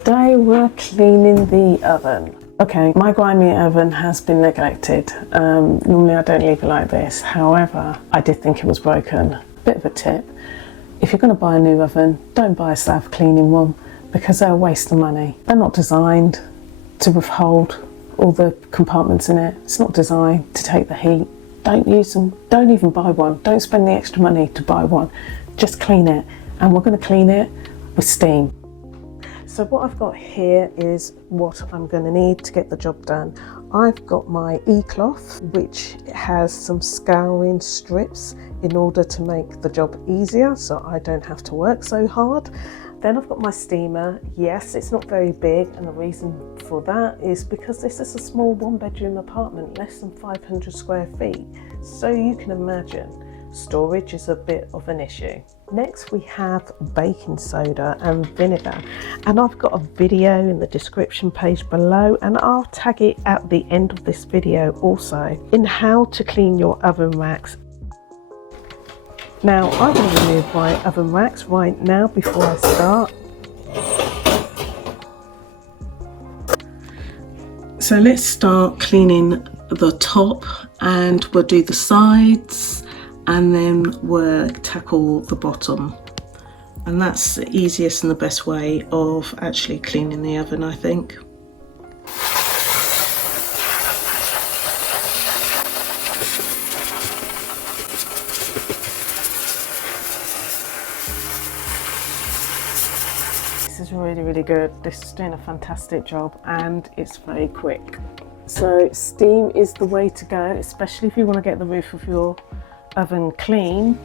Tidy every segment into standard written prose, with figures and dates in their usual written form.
Today we're cleaning the oven. Okay, my grimy oven has been neglected. Normally I don't leave it like this. However, I did think it was broken. Bit of a tip. If you're going to buy a new oven, don't buy a self-cleaning one because they're a waste of money. They're not designed to withhold all the compartments in it. It's not designed to take the heat. Don't use them. Don't even buy one. Don't spend the extra money to buy one. Just clean it. And we're going to clean it with steam. So what I've got here is what I'm going to need to get the job done. I've got my e-cloth, which has some scouring strips in order to make the job easier so I don't have to work so hard. Then I've got my steamer. Yes, it's not very big, and the reason for that is because this is a small one-bedroom apartment, less than 500 square feet. So you can imagine storage is a bit of an issue. Next we have baking soda and vinegar, and I've got a video in the description page below, and I'll tag it at the end of this video also, in how to clean your oven racks. Now I'm going to remove my oven racks right now before I start. So let's start cleaning the top, and we'll do the sides, and then we'll tackle the bottom. And that's the easiest and the best way of actually cleaning the oven, I think. This is really good. This is doing a fantastic job, and it's very quick. So steam is the way to go, especially if you want to get the roof of your oven clean.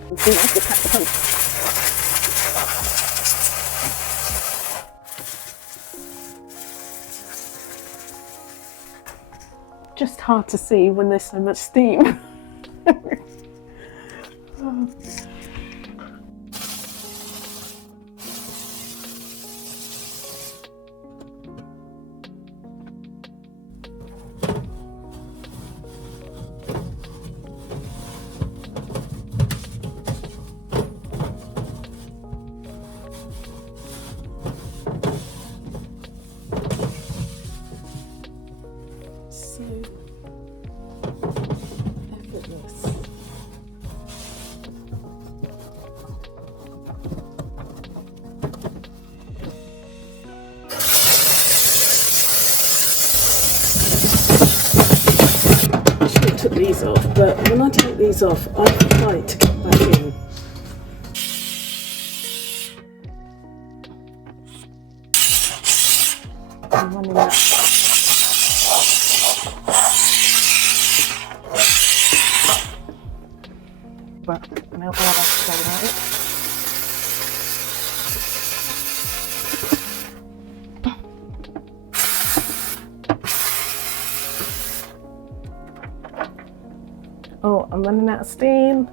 Just hard to see when there's so much steam. Took these off, but when I take these off, I fight to get back in. I'm running out. But now I'll have to go without it. Oh, I'm running out of steam.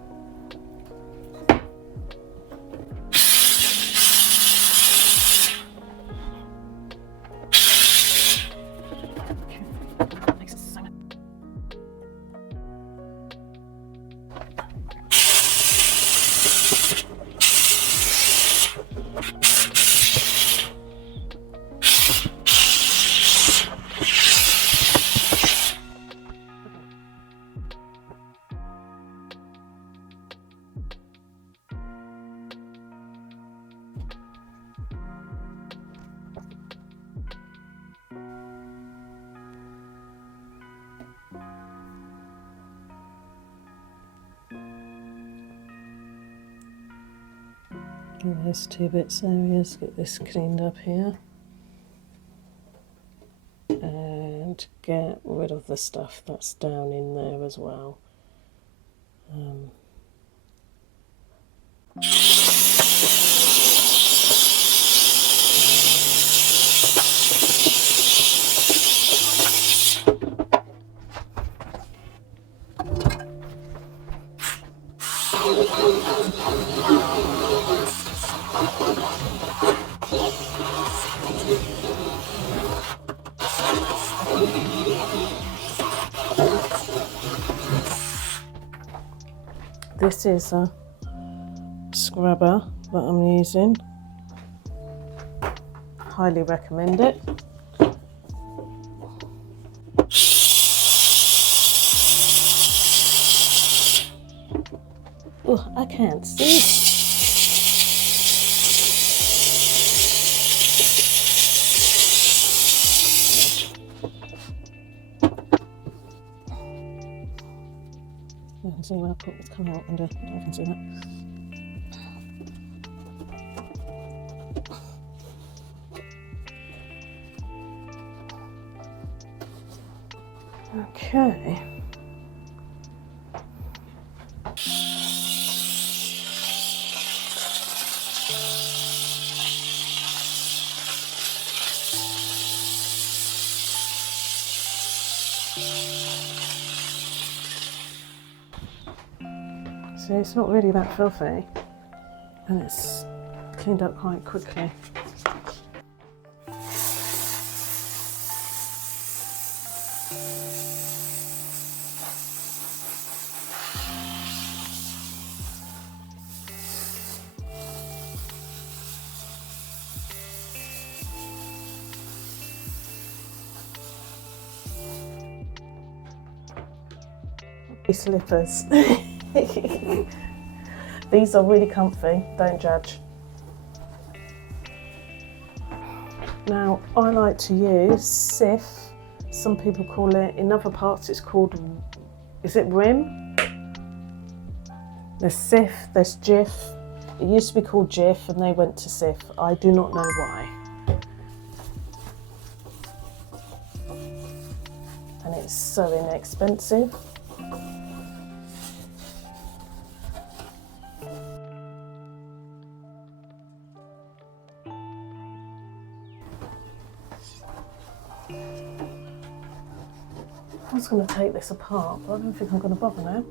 There's 2 bits areas, get this cleaned up here. And get rid of the stuff that's down in there as well. This is a scrubber that I'm using. highly recommend it. Oh, I can't see. I can see when I put what's coming out under. I can see that. Okay. So it's not really that filthy, and it's cleaned up quite quickly. These slippers. These are really comfy, don't judge. Now, I like to use Sif, some people call it, in other parts it's called, is it Rim? There's Sif, there's Jif. It used to be called Jif and they went to Sif. I do not know why. And it's so inexpensive. I was going to take this apart, but I don't think I'm going to bother now.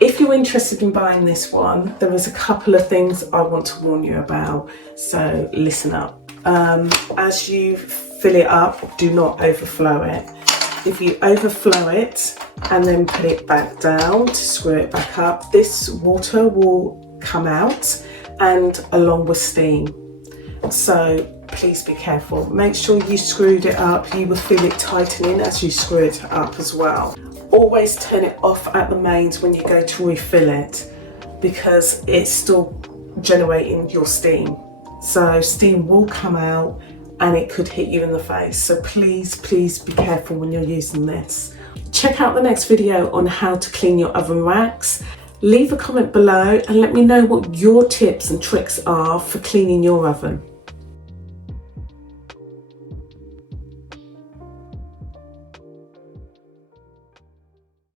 If you're interested in buying this one, there is a couple of things I want to warn you about, so listen up. As you fill it up, do not overflow it. If you overflow it and then put it back down to screw it back up, this water will come out and along with steam. So please be careful. Make sure you screwed it up. You will feel it tightening as you screw it up as well. Always turn it off at the mains when you go to refill it because it's still generating your steam. So steam will come out and it could hit you in the face. So please, please be careful when you're using this. Check out the next video on how to clean your oven racks. Leave a comment below and let me know what your tips and tricks are for cleaning your oven.